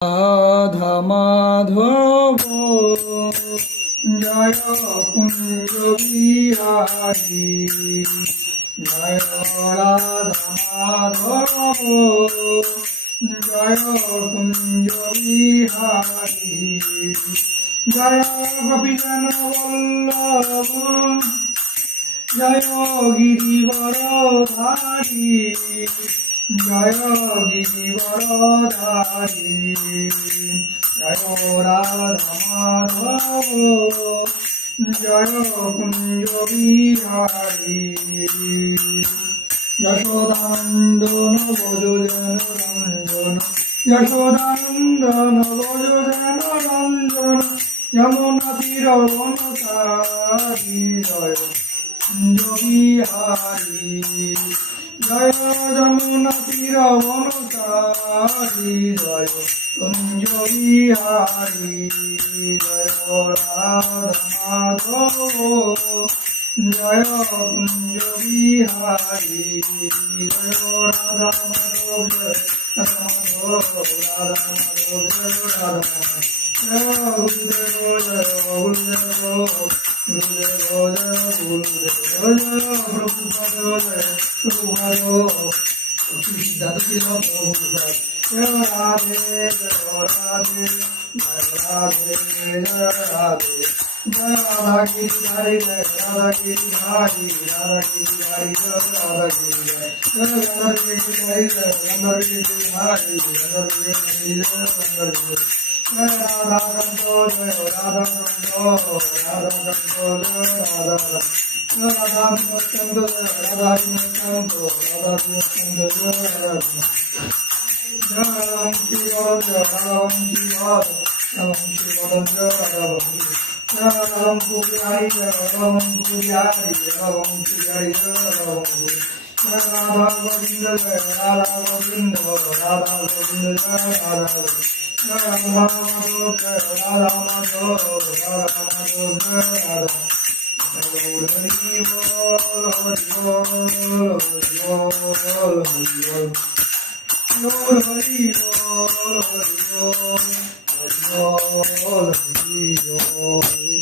রাধা মাধব জয় কুঞ্জ বিহারী জয় রাধা মাধব জয় কুঞ্জ বিহারী জয় গোপীজন বল্লভ জয় গিরিবরধারী জয় গিরিবরধারী জয় রাধা মাধব জয় কুঞ্জ বিহারী যশোদানন্দন ভোজন রঞ্জন যশোদানন্দন ভোজন রঞ্জন যমুনা তীর বনচারী জয় কুঞ্জ বিহারী জয় যমুনা তীর বনচারী জয় কুঞ্জ বিহারী জয় রাধা মাধব জয় কুঞ্জ বিহারী জয় রাধা মাধব জয় রাধা মাধব রাধা মাধব জয় রাধা মাধব জয় গুরুদেব জয় গুরুদেব গুরুদেব জয় গুরুদেব জয় প্রভুপাদ জয় প্রভুপাদ সিদ্ধান্ত ছিল প্রভুপাদ জয় রাধে জয় রাধে জয় রাধে জয় রাধে জয় রাধা গিরিধারী জয় রাধা গিরিধারী রাধা গিরিধারী জয় রাধা গিরিধারী জয় গন্ধর্ব গিরিধারী জয় গন্ধর্ব গিরিধারী গন্ধর্ব গিরিধারী জয় গন্ধর্ব জয় রাধা কান্ত জয় রাধা কান্ত রাধা কান্ত জয় রাধা কান্ত জয় রাধা কান্ত জয় রাধা কান্ত রাধা কান্ত জয় রাধা রাম কি বল জয় রাম কি বল রাম কি বল জয় রাম রাম কুবিহারি জয় রাম কুবিহারি রাম কুবিহারি জয় রাম রাধা গোবিন্দ জয় রাধা গোবিন্দ রাধা গোবিন্দ জয় রাধা গোবিন্দ রাধা মাধব জয় রাধা মাধব রাধা মাধব জয় রাধা হরি বল হরি বল হরি বল হরি বল হরি বল হরি বল হরি বল হরি বল